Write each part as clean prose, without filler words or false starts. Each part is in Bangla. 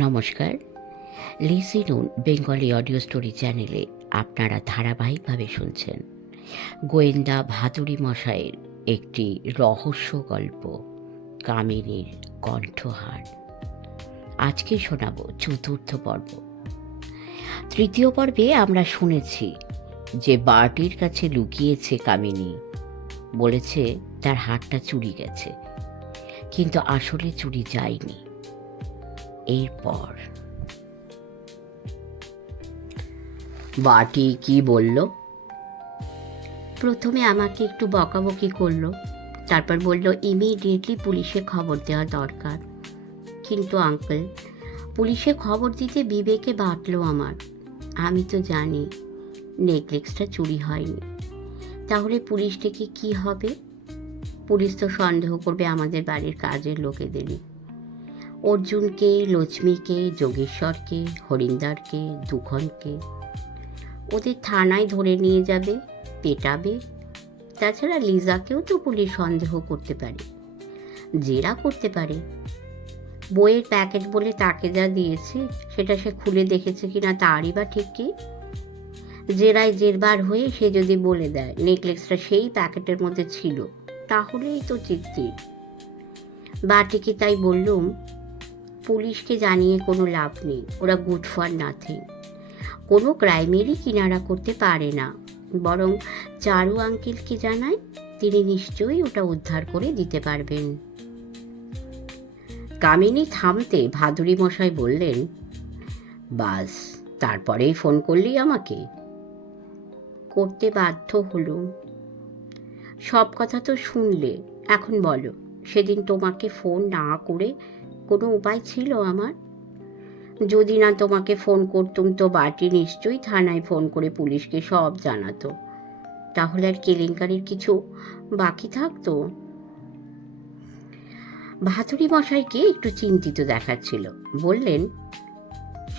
নমস্কার। লিসিনুন বেঙ্গলি অডিও স্টোরি চ্যানেলে আপনারা ধারাবাহিকভাবে শুনছেন গোয়েন্দা ভাদুড়ি মশাইয়ের একটি রহস্য গল্প, কামিনীর কণ্ঠহার। আজকে শোনাব চতুর্থ পর্ব। তৃতীয় পর্বে আমরা শুনেছি যে বার্টির কাছে লুকিয়েছে কামিনী। বলেছে তার হারটা চুরি গেছে, কিন্তু আসলে চুরি যায়নি। এরপর বাটি কি বলল? প্রথমে আমাকে একটু বকাবকি করলো, তারপর বলল ইমিডিয়েটলি পুলিশে খবর দেওয়া দরকার। কিন্তু আঙ্কেল, পুলিশে খবর দিতে বিবেকে বাঁটলো আমার। আমি তো জানি নেকলেসটা চুরি হয়নি, তাহলে পুলিশ ডেকে কী হবে? পুলিশ তো সন্দেহ করবে আমাদের বাড়ির কাজের লোকেদেরই। অর্জুনকে, লক্ষ্মীকে, যোগেশ্বরকে, হরিন্দারকে, দুখনকে। ওদের থানায় ধরে নিয়ে যাবে, পেটাবে। তাছাড়া লিজাকেও তো পুলিশ সন্দেহ করতে পারে, জেরা করতে পারে। বইয়ের প্যাকেট বলে তাকে যা দিয়েছে সেটা সে খুলে দেখেছে কিনা তারই বা ঠিক কি? জেরায় জেরবার হয়ে সে যদি বলে দেয় নেকলেসটা সেই প্যাকেটের মধ্যে ছিল, তাহলেই তো চিত্তি। বাটিকে তাই বললুম, পুলিশকে জানিয়ে কোনো লাভ নেই, ওরা গুড ফর নাথিং। কোনো ক্রাইমেরই কিনারা করতে পারে না। বরং চারু আঙ্কেলকে জানায়, তিনি নিশ্চয়ই ওটা উদ্ধার করে দিতে পারবেন। কামিনী থামতে ভাদুড়ি মশাই বললেন, বাস, তারপরেই ফোন করলি আমাকে? করতে বাধ্য হলুম। সব কথা তো শুনলে, এখন বলো, সেদিন তোমাকে ফোন না করে কোনো উপায় ছিল আমার? যদি না তোমাকে ফোন করতুম তো বাটি নিশ্চয়ই থানায় ফোন করে পুলিশকে সব জানাতো। তাহলে আর কেলেঙ্কারির কিছু বাকি থাকতো? ভাদুড়ি মশাইকে একটু চিন্তিত দেখাচ্ছিল। বললেন,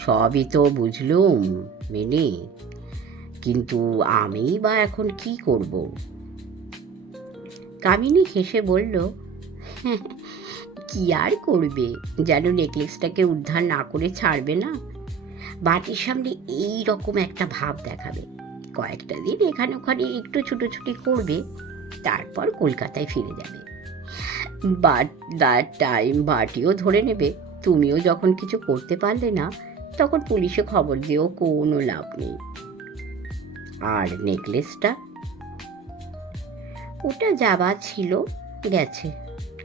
সবই তো বুঝলুম মিনি, কিন্তু আমি বা এখন কি করব? কামিনী হেসে বলল, কি আর করবে, যেন নেকলেসটাকে উদ্ধার না করে ছাড়বে না। বাটির সামনে এই রকম একটা ভাব দেখাবে, কয়েকটা দিন এখানে ওখানে একটু ছুটোছুটি করবে, তারপর কলকাতায় ফিরে যাবে। বাট দ্যাট টাইম বাটিও ধরে নেবে তুমিও যখন কিছু করতে পারলে না, তখন পুলিশে খবর দিয়েও কোনো লাভ নেই। আর নেকলেসটা? ওটা যাবার ছিল, গেছে।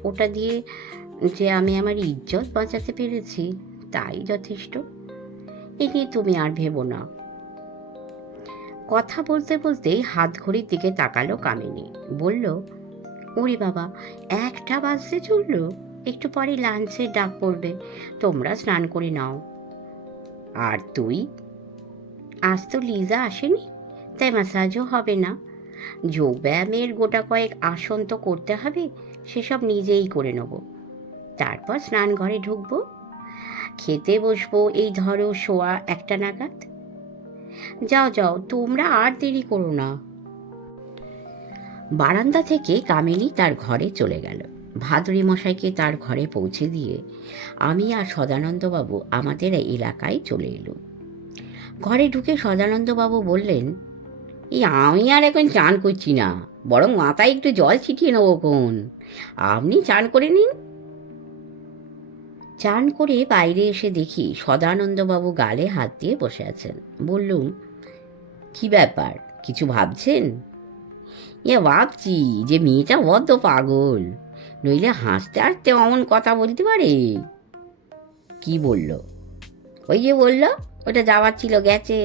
ওটা দিয়ে যে আমি আমার ইজ্জত বাঁচাতে পেরেছি, তাই যথেষ্ট। এ নিয়ে তুমি আর ভেবো না। কথা বলতে বলতেই হাত ঘড়ির দিকে তাকালো কামিনী। বলল, ওরে বাবা, 1টা বাজতে চললো। একটু পরে লাঞ্চের ডাক পড়বে, তোমরা স্নান করে নাও। আর তুই? আজ তো লিজা আসেনি, তাই ম্যাসাজও হবে না। যোগব্যায়ামের গোটা কয়েক আসন তো করতে হবে, সেসব নিজেই করে নেব। তারপর স্নান ঘরে ঢুকবো, খেতে বসবো এই ধরো 1:15 নাগাদ। যাও যাও, তোমরা আর দেরি করো না। বারান্দা থেকে কামিনী তার ঘরে চলে গেল। ভাদুড়ি মশাইকে তার ঘরে পৌঁছে দিয়ে আমি আর সদানন্দবাবু আমাদের এলাকায় চলে এলুম। ঘরে ঢুকে সদানন্দবাবু বললেন, আমি আর এখন চান করছি না, বরং মাথায় একটু জল ছিটিয়ে নেবো কোন। আপনি চান করে নিন। চান করে বাইরে এসে দেখি সদানন্দবাবু গালে হাত দিয়ে বসে আছেন। বললুম, কি ব্যাপার, কিছু ভাবছেন? ভাবছি যে মেয়েটা বড্ড পাগল, নইলে হাসতে হাসতে অমন কথা বলতে পারে। কি বলল? ওই যে বলল ওটা যাওয়ার ছিল, গেছে।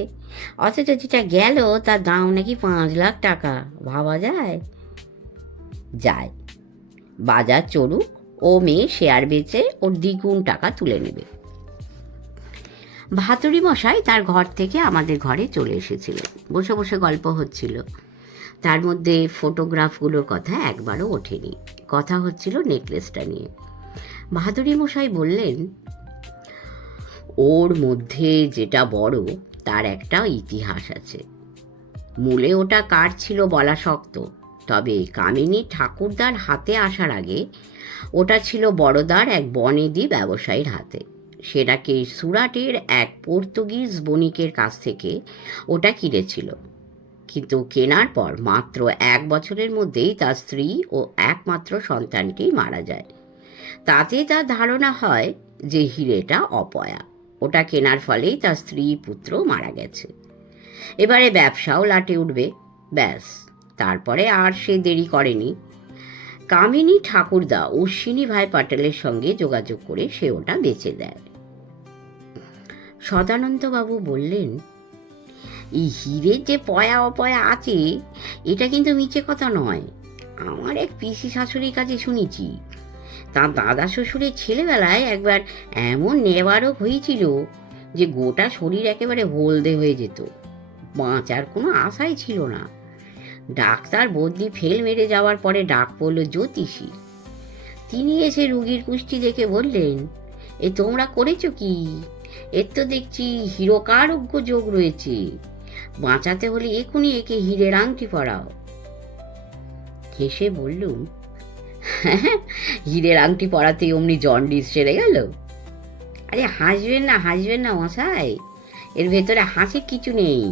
অথচ যেটা গেল তার দাম নাকি 5 লাখ টাকা। ভাবা যায়? যায়, বাজার চড়ুক, ও মেয়ে শেয়ার বেচে ওর দ্বিগুণ টাকা তুলে নেবে। ভাতুড়ি মশাই তার ঘর থেকে আমাদের ঘরে চলে এসেছিলেন। বসে বসে গল্প হচ্ছিল। তার মধ্যে ফটোগ্রাফগুলোর কথা একবারও ওঠেনি। কথা হচ্ছিল নেকলেসটা নিয়ে। ভাদুড়ি মশাই বললেন, ওর মধ্যে যেটা বড় তার একটা ইতিহাস আছে। মূলে ওটা কার ছিল বলা শক্ত, তবে কামিনী ঠাকুরদার হাতে আসার আগে ওটা ছিল বড়দার এক বনেদি ব্যবসায়ীর হাতে। সে নাকি সুরাটের এক পর্তুগিজ বণিকের কাছ থেকে ওটা কিনেছিল, কিন্তু কেনার পর মাত্র 1 বছরের মধ্যেই তার স্ত্রী ও একমাত্র সন্তানটি মারা যায়। তাতে তার ধারণা হয় যে হিরেটা অপয়া। ওটা কেনার ফলেই তার স্ত্রী পুত্র মারা গেছে। এবারে ব্যবসাও লাটে উঠবে। ব্যাস, তারপরে আর সে দেরি করেনি। কামিনী ঠাকুরদা অশ্বিনী ভাই পাটেলের সঙ্গে যোগাযোগ করে সে ওটা বেচে দেয়। সদানন্দবাবু বললেন, এই হীরের যে পয়া অপয়া আছে, এটা কিন্তু মিছে কথা নয়। আমার এক পিসি শাশুড়ির কাছে শুনেছি, তার দাদা শ্বশুরের ছেলেবেলায় একবার এমন নেবারক হয়েছিল যে গোটা শরীর একেবারে হলদে হয়ে যেত, বাঁচার কোনো আশাই ছিল না। ডাক্তার বদ্যি ফেল মেরে যাওয়ার পরে ডাক পড়ল জ্যোতিষী। তিনি এসে রুগীর কুষ্টি দেখে বললেন, এ তোমরা করেছো কি? এর তো দেখছি হিরোকারোগ্য যোগ রয়েছে। বাঁচাতে হলে এখনই একে হীরের আংটি পরাও। হেসে বললুম, হ্যাঁ, হীরের আংটি পরাতেই অমনি জন্ডিস সেরে গেল? আরে হাসবেন না মশাই, এর ভেতরে হাসির কিছু নেই।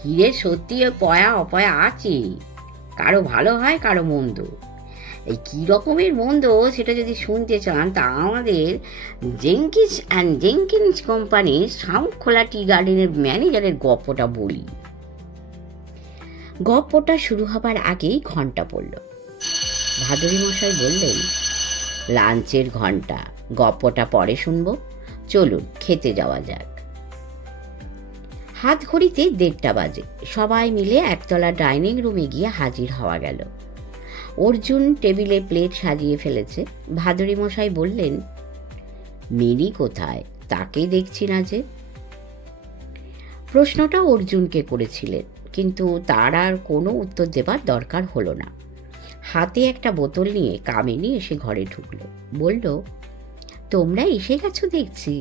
হীরের সত্যি পয়া অপয়া আছে, কারো ভালো হয় কারো মন্দ। এই কী রকমের মন্দ সেটা যদি শুনতে চান তা আমাদের জেঙ্কিন্স অ্যান্ড জেঙ্কিন্স কোম্পানির শামুকখোলা টি গার্ডেনের ম্যানেজারের গপ্পটা বলি। গপ্পটা শুরু হবার আগেই ঘন্টা পড়ল। ভাদুরী মশাই বললেন, লাঞ্চের ঘন্টা, গপ্পটা পরে শুনবো, চলুন খেতে যাওয়া যাক। হাত ঘড়িতে 1:30 বাজে। সবাই মিলে একতলা ডাইনিং রুমে গিয়ে হাজির হওয়া গেল। অর্জুন টেবিলে প্লেট সাজিয়ে ফেলেছে। ভাদুরী মশাই বললেন, মিনি কোথায়? তাকে দেখছি না যে। প্রশ্নটা অর্জুনকে করেছিলেন, কিন্তু তার আর কোনো উত্তর দেবার দরকার হলো না। হাতে একটা বোতল নিয়ে কামিনী এসে ঘরে ঢুকল। বলল, তোমরা এসে গেছো দেখছি।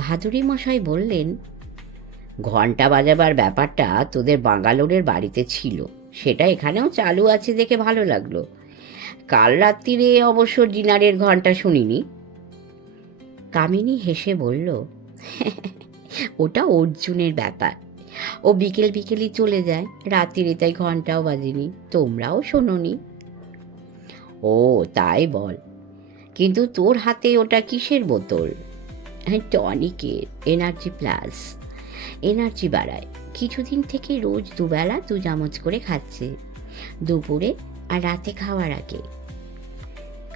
ভাদুরী মশাই বললেন, ঘন্টা বাজাবার ব্যাপারটা তোদের বাঙ্গালোরের বাড়িতে ছিল, সেটা এখানেও চালু আছে দেখে ভালো লাগলো। কাল রাত্রিরে অবশ্য ডিনারের ঘন্টা শুনিনি। কামিনী হেসে বলল, ওটা অর্জুনের ব্যাপার। ও বিকেলই চলে যায়, রাত্রিরে তাই ঘন্টাও বাজেনি, তোমরাও শোনোনি। ও তাই বল, কিন্তু তোর হাতে ওটা কিসের বোতল? টনিকের, এনার্জি প্লাস। এনার্জি বাড়ায়। কিছুদিন থেকে রোজ 2 বেলা 2 চামচ করে খাচ্ছে, দুপুরে আর রাতে খাওয়ার আগে।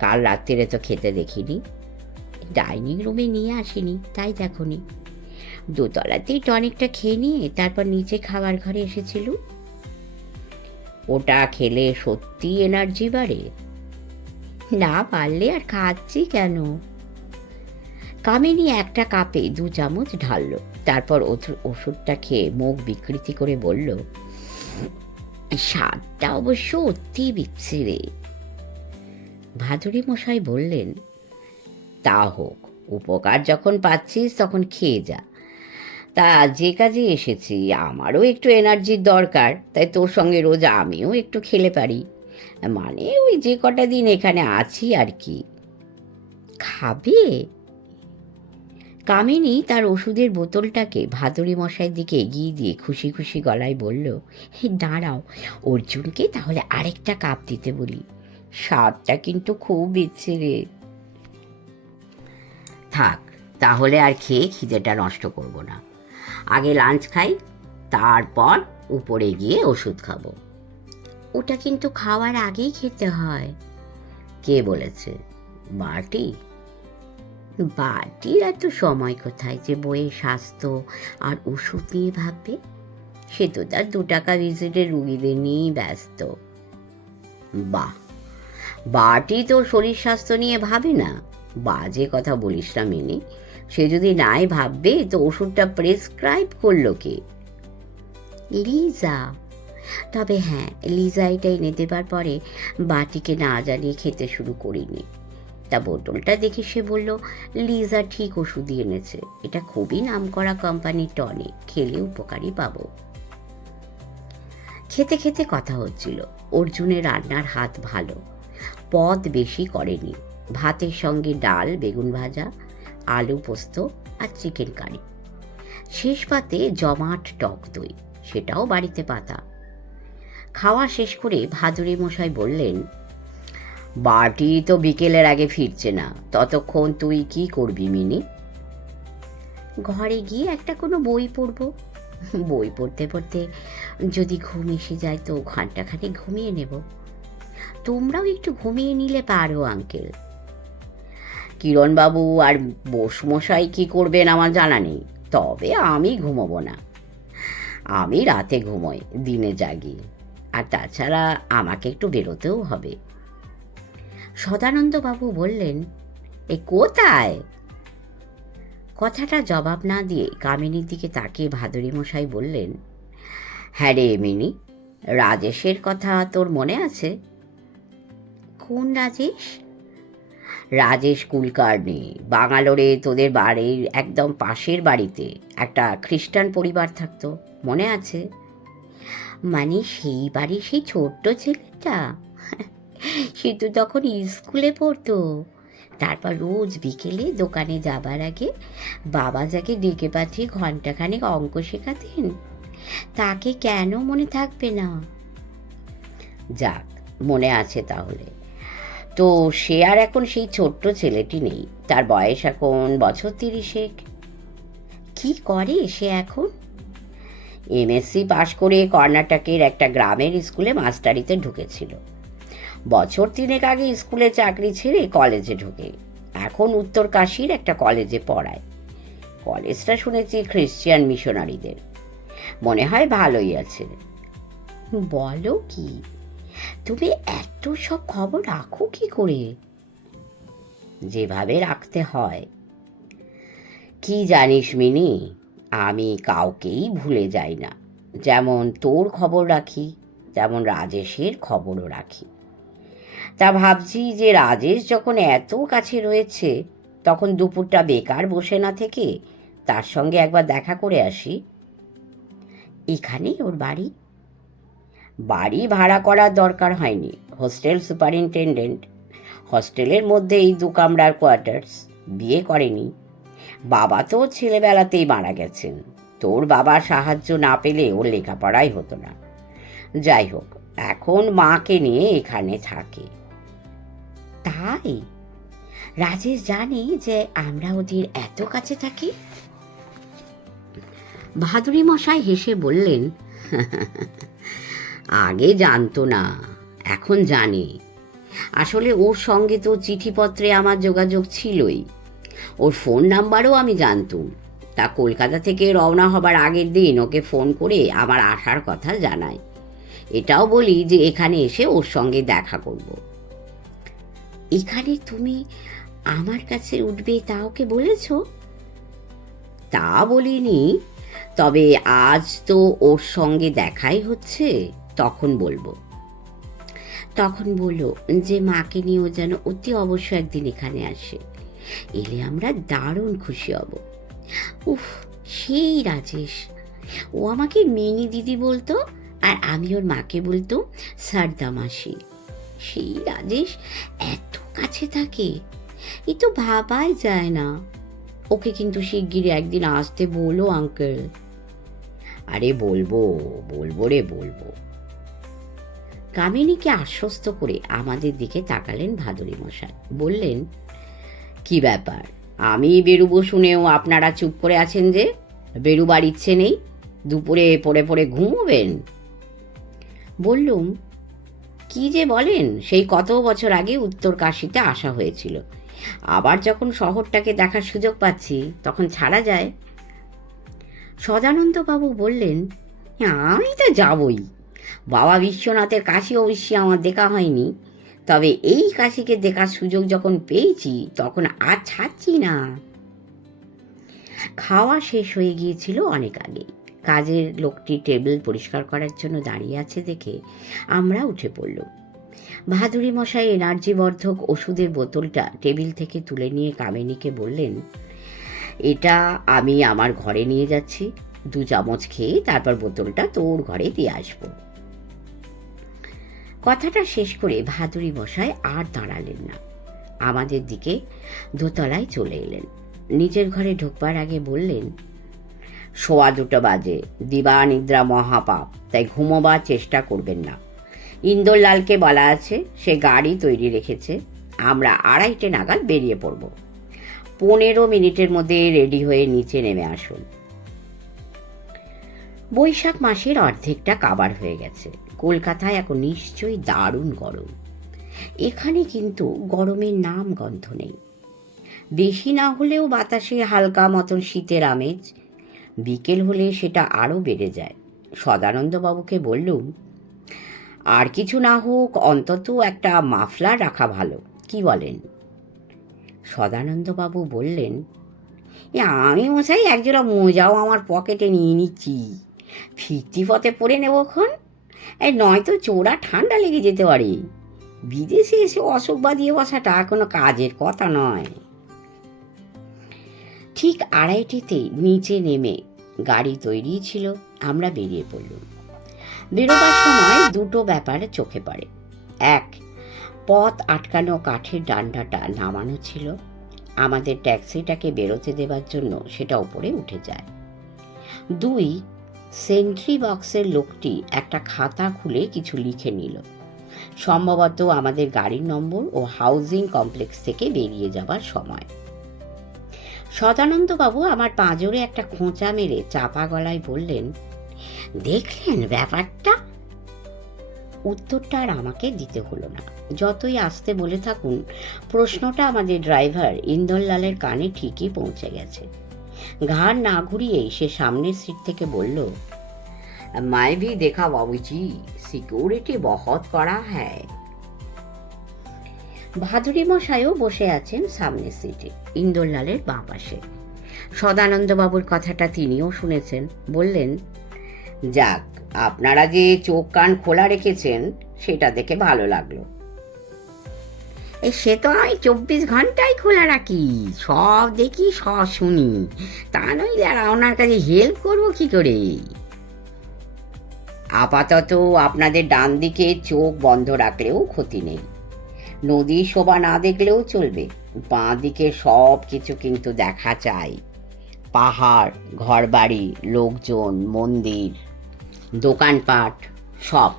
কাল রাত্রিরে তো খেতে দেখিনি। ডাইনিং রুমে নিয়ে আসিনি, তাই দেখনি। 2 তলাতেই টনিকটা খেয়ে নিয়ে তারপর নিচে খাওয়ার ঘরে এসেছিল। ওটা খেলে সত্যি এনার্জি বাড়ে? না পারলে আর খাচ্ছি কেন? কামিনী একটা কাপে 2 চামচ ঢাললো, তারপর ওষুধটা খেয়ে মুখ বিকৃতি করে বলল, স্বাদটা অবশ্য অতি বিচ্ছিরে। ভাদুরী মশাই বললেন, তা হোক, উপকার যখন পাচ্ছিস তখন খেয়ে যা। তা যে কাজে এসেছি, আমারও একটু এনার্জির দরকার, তাই তোর সঙ্গে রোজ আমিও একটু খেলে পারি। মানে ওই যে কটা দিন এখানে আছি আর কি। খাবে? কামিনী তার ওষুধের বোতলটাকে ভাদুরী মশাইয়ের দিকে এগিয়ে দিয়ে খুশি খুশি গলায় বলল, দাঁড়াও, অর্জুনকে তাহলে আরেকটা কাপ দিতে বলি। স্বাদটা কিন্তু খুব ইচ্ছে রে। থাক, তাহলে আর খেয়ে খিদেটা নষ্ট করব না। আগে লাঞ্চ খাই, তারপর উপরে গিয়ে ওষুধ খাবো। ওটা কিন্তু খাওয়ার আগেই খেতে হয়। কে বলেছে? বাটি? বাটির এত সময় কোথায় যে বইয়ের স্বাস্থ্য আর ওষুধ নিয়ে ভাববে? সে তো তার 2 টাকা ভিজিটের রুগীদের নিয়েই ব্যস্ত। বাহ, বাটি তো শরীর স্বাস্থ্য নিয়ে ভাবে না। বাজে কথা বলিস না মিনি। সে যদি নাই ভাববে তো ওষুধটা প্রেসক্রাইব করলো কে? লিজা। তবে হ্যাঁ, লিজা এটা এনে দেবার পরে বাটিকে না জানিয়ে খেতে শুরু করিনি। তা বোতলটা দেখে সে বলল, লিজা ঠিক ওষুধই এনেছে, এটা খুবই নামকরা কোম্পানির টনিক, খেলে উপকারী পাবো। খেতে খেতে কথা হচ্ছিল। অর্জুনের রান্নার হাত ভালো, পদ বেশি করেনি। ভাতের সঙ্গে ডাল, বেগুন ভাজা, আলু পোস্ত আর চিকেন কারি। শেষ পাতে জমাট টক দই, সেটাও বাড়িতে পাতা। খাওয়া শেষ করে ভাদুরী মশাই বললেন, বাটি তো বিকেলের আগে ফিরছে না, ততক্ষণ তুই কি করবি মিনি? ঘরে গিয়ে একটা কোনো বই পড়বো। বই পড়তে পড়তে যদি ঘুম এসে যায় তো ঘন্টাখানেক ঘুমিয়ে নেব। তোমরাও একটু ঘুমিয়ে নিলে পারো আঙ্কেল। কিরণবাবু আর বোসমশাই কি করবেন আমার জানা নেই, তবে আমি ঘুমোবো না। আমি রাতে ঘুমোই, দিনে জাগি। আর তাছাড়া আমাকে একটু বেরোতেও হবে। সদানন্দবাবু বললেন, এ কোথায়? কথাটা জবাব না দিয়ে কামিনীর দিকে তাকিয়ে ভাদুরী মশাই বললেন, হ্যাঁ রে মিনি, রাজেশের কথা তোর মনে আছে? কোন রাজেশ? রাজেশ কুলকার্নি, বাঙালোরে তোদের বাড়ির একদম পাশের বাড়িতে একটা খ্রিস্টান পরিবার থাকতো, মনে আছে? মানে সেই বাড়ির সেই ছোট্ট ছেলেটা? সে তো তখন স্কুলে পড়তো। তারপর রোজ বিকেলে দোকানে যাবার আগে বাবা যাকে ডেকে পাঠিয়ে ঘন্টাখানেক অঙ্ক শেখাতেন। তাকে কেন মনে থাকবে না? যাক, মনে আছে তাহলে। তো সে আর এখন সেই ছোট্ট ছেলেটি নেই, তার বয়স এখন বছর 30। কি করে সে এখন? এমএসসি পাশ করে কর্ণাটকের একটা গ্রামের স্কুলে মাস্টারিতে ঢুকেছিল। বছর 3 আগে স্কুলে চাকরি ছেড়ে কলেজে ঢোকে। এখন উত্তর কাশীর একটা কলেজে পড়ায়। কলেজটা শুনেছি খ্রিস্টান মিশনারিদের। মনে হয় ভালোই আছে। বলো কি, তুমি এত সব খবর রাখো কি করে? যেভাবে রাখতে হয়। কি জানিস মিনি, আমি কাউকেই ভুলে যাই না। যেমন তোর খবর রাখি, তেমন রাজেশের খবরও রাখি। তা ভাবছি যে রাজেশ যখন এত কাছে রয়েছে, তখন দুপুরটা বেকার বসে না থেকে তার সঙ্গে একবার দেখা করে আসি। এখানেই ওর বাড়ি? বাড়ি ভাড়া করার দরকার হয়নি। Hostel superintendent. হস্টেলের মধ্যেই 2 কামরার কোয়ার্টার্স। বিয়ে করেনি। বাবা তো ছেলেবেলাতেই মারা গেছেন। তোর বাবার সাহায্য না পেলে ওর লেখাপড়াই হতো না। যাই হোক, এখন মাকে নিয়ে এখানে থাকে। তাই? রাজেশ জানে যে আমরা ওদের এত কাছে থাকি? ভাদুরী মশাই হেসে বললেন, আগে জানতো না, এখন জানে। আসলে ওর সঙ্গে তো চিঠিপত্রে আমার যোগাযোগ ছিলই। ওর ফোন নাম্বারও আমি জানতুম। তা কলকাতা থেকে রওনা হবার আগের দিন ওকে ফোন করে আমার আসার কথা জানাই। এটাও বলি যে এখানে এসে ওর সঙ্গে দেখা করব। এখানে তুমি আমার কাছে উঠবে তা ওকে বলেছ? তা বলিনি, তবে আজ তো ওর সঙ্গে দেখাই হচ্ছে, তখন বলবো। তখন বলো যে মাকে নিয়েও যেন অতি অবশ্য একদিন এখানে আসে। এলে আমরা দারুণ খুশি হব। উফ, সেই রাজেশ! ও আমাকে মিনি দিদি বলতো, আর আমি ওর মাকে বলতো সারদা মাসি। সেই রাজেশ এত কাছে থাকে, এ তো ভাবাই যায় না। ওকে কিন্তু শিগগিরই একদিন আসতে বলো আঙ্কেল। আরে বলবো, বলবো রে বলবো। কামিনীকে আশ্বস্ত করে আমাদের দিকে তাকালেন ভাদুরী মশাই। বললেন, কি ব্যাপার, আমি বেরুবো শুনেও আপনারা চুপ করে আছেন যে? বেরুবার ইচ্ছে নেই? দুপুরে পড়ে পড়ে ঘুমোবেন? বললুম, কি যে বলেন, সেই কত বছর আগে উত্তর কাশীতে আসা হয়েছিল। আবার যখন শহরটাকে দেখার সুযোগ পাচ্ছি, তখন ছাড়া যায়? সদানন্দবাবু বললেন, আমি তো যাবই। বাবা বিশ্বনাথের কাশী অবশ্যই আমার দেখা হয়নি, তবে এই কাশীকে দেখার সুযোগ যখন পেয়েছি তখন আর ছাড়ছি না। খাওয়া শেষ হয়ে গিয়েছিল অনেক আগে। কাজের লোকটি টেবিল পরিষ্কার করার জন্য দাঁড়িয়ে আছে দেখে আমরা উঠে পড়লাম। ভাদুরী মশাই এনার্জিবর্ধক ওষুধের বোতলটা টেবিল থেকে তুলে নিয়ে কামিনীকে বললেন, এটা আমি আমার ঘরে নিয়ে যাচ্ছি। 2 চামচ খেয়ে তারপর বোতলটা তোর ঘরে দিয়ে আসবো। কথাটা শেষ করে ভাদুরী মশাই আর দাঁড়ালেন না, আমাদের দিকে দোতলায় চলে এলেন। নিজের ঘরে ঢুকবার আগে বললেন, 2:15 বাজে, দিবা নিদ্রা মহাপাপ, তাই ঘুমোবার চেষ্টা করবেন না। ইন্দরলালকে বলা আছে, সে গাড়ি তৈরি রেখেছে, আমরা 2:30 নাগাদ বেরিয়ে পড়ব। 15 মিনিটের মধ্যে রেডি হয়ে নিচে নেমে আসুন। বৈশাখ মাসের অর্ধেকটা কাবার হয়ে গেছে। কলকাতায় এখন নিশ্চয়ই দারুণ গরম। এখানে কিন্তু গরমের নাম গন্ধ নেই। বেশি না হলেও বাতাসে হালকা মতন শীতের আমেজ। বিকেল হলে সেটা আরও বেড়ে যায়। সদানন্দবাবুকে বললুম, আর কিছু না হোক, অন্তত একটা মাফলার রাখা ভালো, কি বলেন? সদানন্দবাবু বললেন, আমি মশাই একজোড়া মোজাও আমার পকেটে নিয়ে নিচ্ছি, ফিরতি পথে পরে নেবক্ষণ, নয়তো চোরা ঠান্ডা লেগে যেতে পারে। বিদেশে এসে অসুখ বাঁধিয়ে বসাটা কোনো কাজের কথা নয়। ঠিক 2:30-তে নিচে নেমে গাড়ি তৈরি ছিল, আমরা বেরিয়ে পড়লুম। বেরোবার সময় দুটো ব্যাপারে চোখে পড়ে। এক, পথ আটকানো কাঠের ডান্ডাটা নামানো ছিল, আমাদের ট্যাক্সিটাকে বেরোতে দেবার জন্য সেটা উপরে উঠে যায়। 2, সেন্ট্রি বক্সের লোকটি একটা খাতা খুলে কিছু লিখে নিল, সম্ভবত আমাদের গাড়ির নম্বর ও হাউজিং কমপ্লেক্স থেকে বেরিয়ে যাবার সময়। সদানন্দবাবু আমার পাঁজরে একটা খোঁচা মেরে চাপা গলায় বললেন, দেখলেন ব্যাপারটা? উত্তরটা আর আমাকে দিতে হলো না। যতই আসতে বলে থাকুন, প্রশ্নটা আমাদের ড্রাইভার ইন্দরলালের কানে ঠিকই পৌঁছে গেছে। ঘাড় না ঘুরিয়েই সে সামনের সিট থেকে বলল, मैं भी देखा बाबूजी, सिक्योरिटी बहुत कड़ा है। ভাদুরী মশাইও বসে আছেন সামনের সিটে, ইন্দরলালের বাঁ পাশে। সদানন্দবাবুর কথাটা তিনিও শুনেছেন। বললেন, যাক, আপনারা যে চোখ কান খোলা রেখেছেন সেটা দেখে ভালো লাগলো। সে তো আমি 24 ঘন্টাই খোলা রাখি, সব দেখি, সব শুনি, তা নইলে আর ওনার কাছে হেল্প করবো কি করে? আপাতত আপনাদের ডান দিকে চোখ বন্ধ রাখলেও ক্ষতি নেই, নদী শোভা না দেখলেও চলবে। বাঁ দিকে সব কিছু কিন্তু দেখা চাই, পাহাড়, ঘরবাড়ি, লোকজন, মন্দির, দোকানপাট, সব।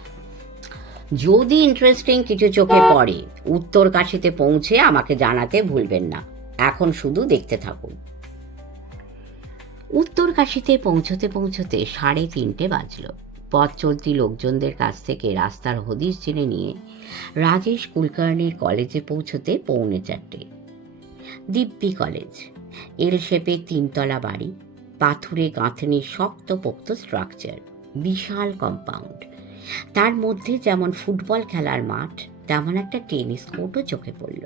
যদি ইন্টারেস্টিং কিছু চোখে পড়ে, উত্তর কাশিতে পৌঁছে আমাকে জানাতে ভুলবেন না। এখন শুধু দেখতে থাকুন। উত্তর কাশিতে পৌঁছতে পৌঁছতে 3:30 বাজল। পথ চলতি লোকজনদের কাছ থেকে রাস্তার হদিশ জেনে নিয়ে রাজেশ কুলকার্নির কলেজে পৌঁছতে 3:45। দিব্যি কলেজ, এল শেপে 3 তলা বাড়ি, পাথুরে গাঁথনির শক্তপোক্ত স্ট্রাকচার, বিশাল কম্পাউন্ড। তার মধ্যে যেমন ফুটবল খেলার মাঠ, তেমন একটা টেনিস কোর্টও চোখে পড়ল।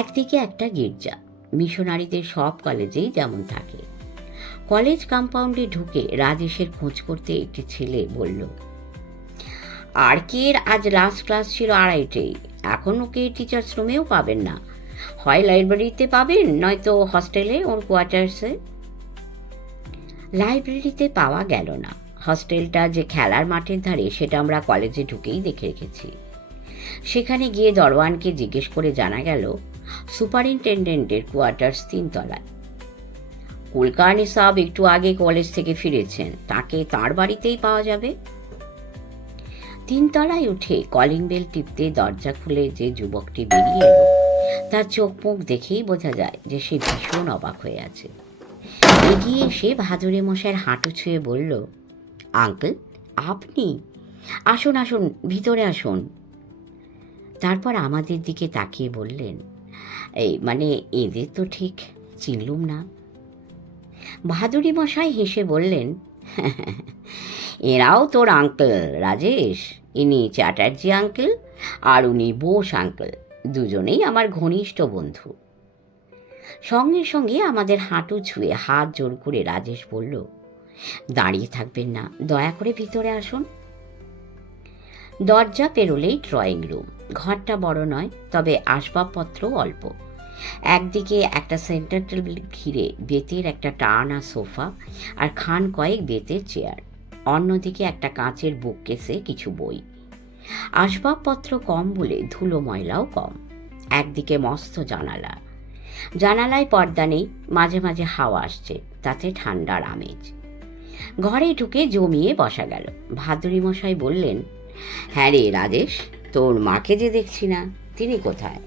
একদিকে একটা গির্জা, মিশনারিদের সব কলেজেই যেমন থাকে। কলেজ কম্পাউন্ডে ঢুকে রাজেশের খোঁজ করতে একটি ছেলে বলল, আর কে আজ লাস্ট ক্লাস ছিল 2:30, এখন ওকে টিচার্স রুমেও পাবেন না, হয় লাইব্রেরিতে পাবেন, নয়তো হস্টেলে ওর কোয়ার্টার্সে। লাইব্রেরিতে পাওয়া গেল না। হস্টেলটা যে খেলার মাঠের ধারে সেটা আমরা কলেজে ঢুকেই দেখে রেখেছি। সেখানে গিয়ে দরওয়ানকে জিজ্ঞেস করে জানা গেল সুপারিনটেন্ডেন্টের কোয়ার্টার্স 3 তলায়। কুলকার্নি সাহেব একটু আগে কলেজ থেকে ফিরেছেন, তাকে তাঁর বাড়িতেই পাওয়া যাবে। 3 তলায় উঠে কলিং বেল টিপতে দরজা খুলে যে যুবকটি বেরিয়ে এলো, তার চোখ মুখ দেখেই বোঝা যায় যে সে ভীষণ অবাক হয়ে আছে। এগিয়ে এসে ভাদুরী মশাইয়ের হাঁটু ছুঁয়ে বলল, আঙ্কেল, আপনি? আসুন আসুন, ভিতরে আসুন। তারপর আমাদের দিকে তাকিয়ে বললেন, এদের তো ঠিক চিনলুম না। ভাদুরী মশাই হেসে বললেন, এরাও তোর আঙ্কেল রাজেশ, ইনি চ্যাটার্জি আঙ্কেল আর উনি বোস আঙ্কেল, দুজনেই আমার ঘনিষ্ঠ বন্ধু। সঙ্গে সঙ্গে আমাদের হাঁটু ছুঁয়ে হাত জোর করে রাজেশ বলল, দাঁড়িয়ে থাকবেন না, দয়া করে ভিতরে আসুন। দরজা পেরোলেই ড্রয়িং রুম। ঘরটা বড় নয়, তবে আসবাবপত্র অল্প। একদিকে একটা সেন্টার টেবিল ঘিরে বেতের একটা টানা সোফা আর খান কয়েক বেতের চেয়ার, অন্যদিকে একটা কাঁচের বুককেসে কিছু বই। আসবাবপত্র কম বলে ধুলো ময়লাও কম। একদিকে মস্ত জানালা, জানালায় পর্দা নেই, মাঝে মাঝে হাওয়া আসছে, তাতে ঠান্ডার আমেজ। ঘরে ঢুকে জমিয়ে বসা গেল। ভাদুরী মশাই বললেন, হ্যাঁ রে রাজেশ, তোর মাকে যে দেখছি না, তিনি কোথায়?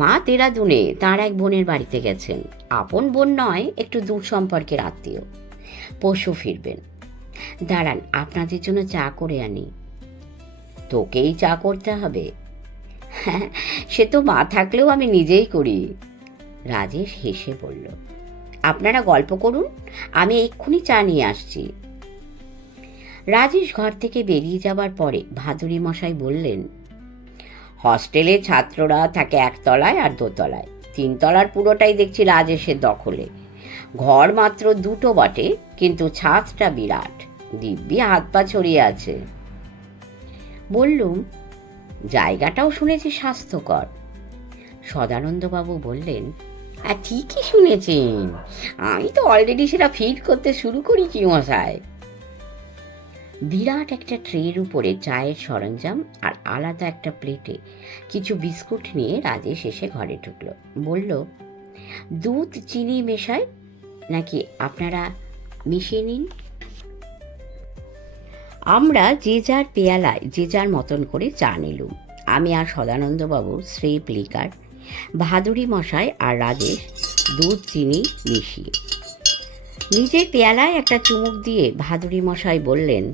মা দেরাদুনে তাঁর এক বোনের বাড়িতে গেছেন। আপন বোন নয়, একটু দূর সম্পর্কের আত্মীয়। পরশু ফিরবেন। দাঁড়ান, আপনাদের জন্য চা করে আনি। তোকেই চা করতে হবে? হ্যাঁ, সে তো মা থাকলেও আমি নিজেই করি। রাজেশ হেসে বলল, আপনারা গল্প করুন, আমি এক্ষুনি চা নিয়ে আসছি। রাজেশ ঘর থেকে বেরিয়ে যাবার পরে ভাদুরী মশাই বললেন, হস্টেলে ছাত্ররা থাকে একতলায় আর দোতলায়, 3 তলার পুরোটাই দেখছি রাজেশের দখলে। ঘর মাত্র 2টো বটে, কিন্তু ছাদটা বিরাট, দিব্যি হাত পা ছড়িয়ে আছে। বললুম, জায়গাটাও শুনেছি স্বাস্থ্যকর। সদানন্দবাবু বললেন, হ্যাঁ, ঠিকই শুনেছেন, আমি তো অলরেডি সেটা ফিট করতে শুরু করেছি মশাই। বিরাট একটা ট্রের উপরে চায়ের সরঞ্জাম আর আলাদা একটা প্লেটে কিছু বিস্কুট নিয়ে রাজেশ এসে ঘরে ঢুকলো। বলল, দুধ চিনি মেশায় নাকি আপনারা মিশিয়ে নিন? আমরা যে যার পেয়ালায় যে যার মতন করে চা নিলুম। আমি আর সদানন্দবাবু স্রেফ লিকার, ভাদুরী মশাই আর রাজেশ দুধ চিনি মিশিয়ে। নিজের পেয়ালায় একটা চুমুক দিয়ে ভাদুরী মশাই বললেন,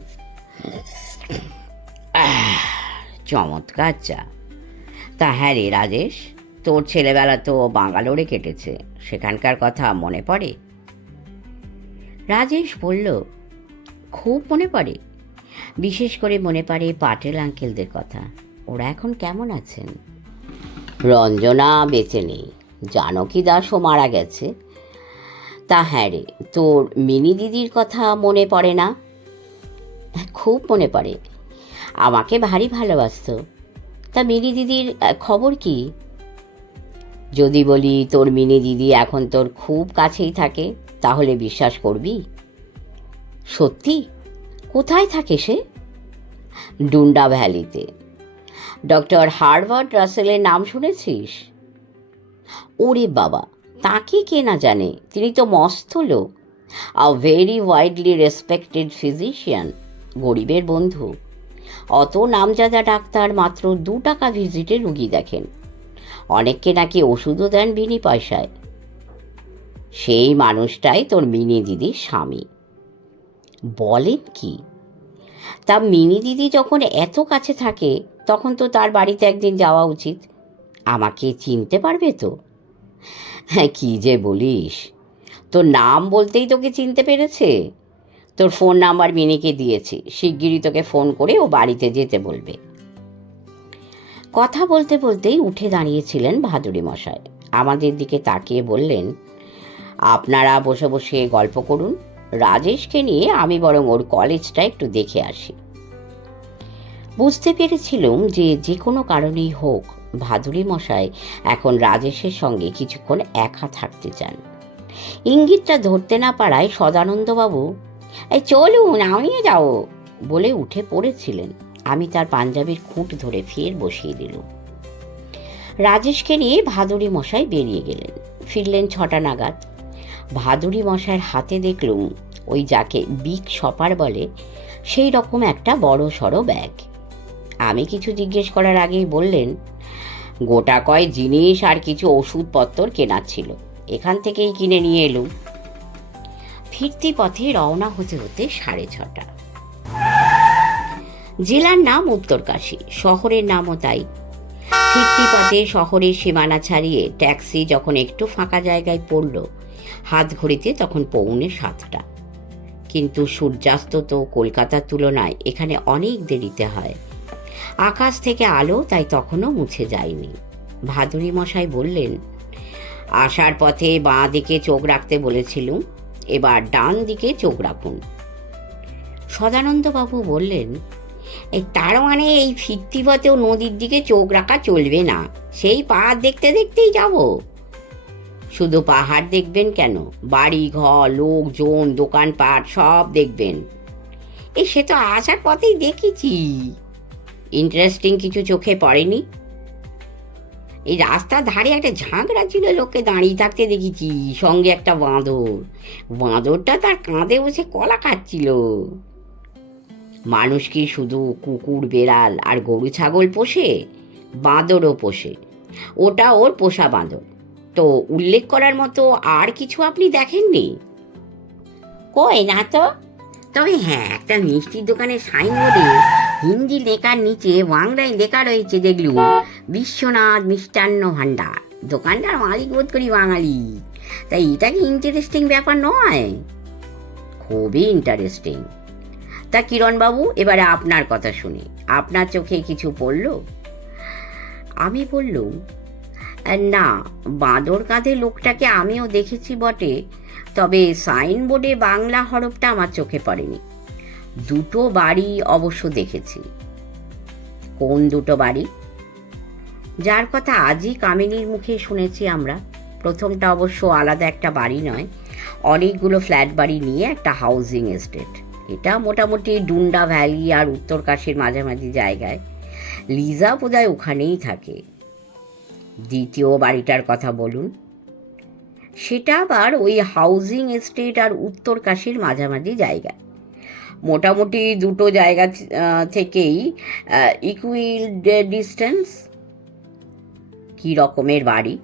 চমৎকার চা। তা হ্যাঁ রে রাজেশ, তোর ছেলেবেলা তো বাঙ্গালোরে কেটেছে, সেখানকার কথা মনে পড়ে? রাজেশ বলল, খুব মনে পড়ে। বিশেষ করে মনে পড়ে পাটেল আঙ্কেলদের কথা। ওরা এখন কেমন আছেন? রঞ্জনা বেঁচে নেই, জানকী দাসও মারা গেছে। তা হ্যাঁ রে, তোর মিনি দিদির কথা মনে পড়ে না? খুব মনে পড়ে, আমাকে ভারী ভালোবাসতো। তা মিনি দিদির খবর কি? যদি বলি তোর মিনি দিদি এখন তোর খুব কাছেই থাকে, তাহলে বিশ্বাস করবি? সত্যি? কোথায় থাকে সে? ডুন্ডা ভ্যালিতে। ডক্টর হার্ভার্ড রাসেলের নাম শুনেছিস? ওরে বাবা, তাকে কে না জানে, তিনি তো মস্ত লোক। A very widely respected physician, গরিবের বন্ধু। অত নামজাদা ডাক্তার মাত্র 2 টাকা ভিজিটে রুগী দেখেন। অনেককে নাকি ওষুধও দেন বিনি পয়সায়। সেই মানুষটাই তোর মিনি দিদির স্বামী। বলেন কি? তা মিনি দিদি যখন এত কাছে থাকে, তখন তো তার বাড়িতে একদিন যাওয়া উচিত। আমাকে চিনতে পারবে তো? হ্যাঁ, কী যে বলিস, তোর নাম বলতেই তোকে চিনতে পেরেছে। তোর ফোন নাম্বার মিনিকে দিয়েছি, শিগগিরই তোকে ফোন করে ও বাড়িতে যেতে বলবে। কথা বলতে বলতেই উঠে দাঁড়িয়েছিলেন ভাদুরী মশাই। আমাদের দিকে তাকিয়ে বললেন, আপনারা বসে বসে গল্প করুন, রাজেশকে নিয়ে আমি বরং ওর কলেজটা একটু দেখে আসি। বুঝতে পেরেছিলুম যে যে কোনো কারণেই হোক ভাদুরী মশাই এখন রাজেশের সঙ্গে কিছুক্ষণ একা থাকতে চান। ইঙ্গিতটা ধরতে না পারায় সদানন্দবাবু, এই চলুন আমিও যাও বলে উঠে পড়েছিলেন। আমি তার পাঞ্জাবির খুঁট ধরে ফের বসিয়ে দিলুম। রাজেশকে নিয়ে ভাদুরী মশাই বেরিয়ে গেলেন। ফিরলেন 6টা নাগাদ। ভাদুরী মশাইয়ের হাতে দেখলুম ওই যাকে বিগ শপার বলে সেই রকম একটা বড় সড়ো ব্যাগ। আমি কিছু জিজ্ঞেস করার আগেই বললেন, গোটা কয় জিনিস আর কিছু ওষুধপত্র কেনার ছিল, এখান থেকেই কিনে নিয়ে এলুম। ফিরতি পথে রওনা হতে হতে 6:30। জেলার নাম উত্তরকাশী, শহরের নামও তাই। ফিরতি পথে শহরের সীমানা ছাড়িয়ে ট্যাক্সি যখন একটু ফাঁকা জায়গায় পড়ল, হাত ঘড়িতে তখন 6:45। কিন্তু সূর্যাস্ত তো কলকাতার তুলনায় এখানে অনেক দেরিতে হয়। আকাশ থেকে আলো তাই তখনও মুছে যায়নি। ভাদুরী মশাই বললেন, আসার পথে বাঁ দিকে চোখ রাখতে বলেছিলুম, এবার ডান দিকে চোখ রাখুন। সদানন্দবাবু বললেন, তার মানে এই ফিরতি পথেও নদীর দিকে চোখ রাখা চলবে না, সেই পাহাড় দেখতে দেখতেই যাব। শুধু পাহাড় দেখবেন কেন, বাড়ি ঘর, লোকজন, দোকানপাট সব দেখবেন। সে তো আসার পথেই দেখেছি। ইন্টারেস্টিং কিছু চোখে পড়েনি? এই রাস্তার ধারে একটা ঝাঁকড়া ছিল, লোককে দাঁড়িয়ে থাকতে দেখেছি, সঙ্গে একটা বাঁদর। বাঁদরটা তার কাঁধে বসে কলা খাচ্ছিল। মানুষ কি শুধু কুকুর, বেড়াল আর গরু ছাগল পোষে? বাঁদরও পোষে। ওটা ওর পোষা বাঁদর। তো উল্লেখ করার মতো আর কিছু আপনি দেখেননি? কই না তো। তবে হ্যাঁ, একটা মিষ্টির দোকানের সাইনবোর্ডে হিন্দি লেখার নিচে বাংলায় লেখা রয়েছে, দেখলুম, বিশ্বনাথ মিষ্টান্ন ভাণ্ডার। দোকানটার মালিক বোধ করি বাঙালি। তাই এটা কি ইন্টারেস্টিং ব্যাপার নয়? খুবই ইন্টারেস্টিং। তা কিরণবাবু, এবারে আপনার কথা শুনি। আপনার চোখে কিছু পড়ল? আমি বললুম, না, বাঁদর কাঁধে লোকটাকে আমিও দেখেছি বটে, তবে সাইনবোর্ডে বাংলা হরফটা আমার চোখে পড়েনি। দুটো বাড়ি অবশ্য দেখেছি। কোন দুটো বাড়ি? যার কথা আজই কামিনীর মুখে শুনেছি আমরা। প্রথমটা অবশ্য আলাদা একটা বাড়ি নয়, অনেকগুলো ফ্ল্যাট বাড়ি নিয়ে একটা হাউজিং এস্টেট। এটা মোটামুটি ডুন্ডা ভ্যালি আর উত্তরকাশীর মাঝামাঝি জায়গায়। লিজা বোধহয় ওখানেই থাকে। দ্বিতীয় বাড়িটার কথা বলুন। সেটা আবার ওই হাউজিং এস্টেট আর উত্তরকাশীর মাঝামাঝি জায়গায়। মোটামুটি দুটো জায়গা থেকেই ইকুইল ডিস্টেন্স। কি রকমের বাড়ি?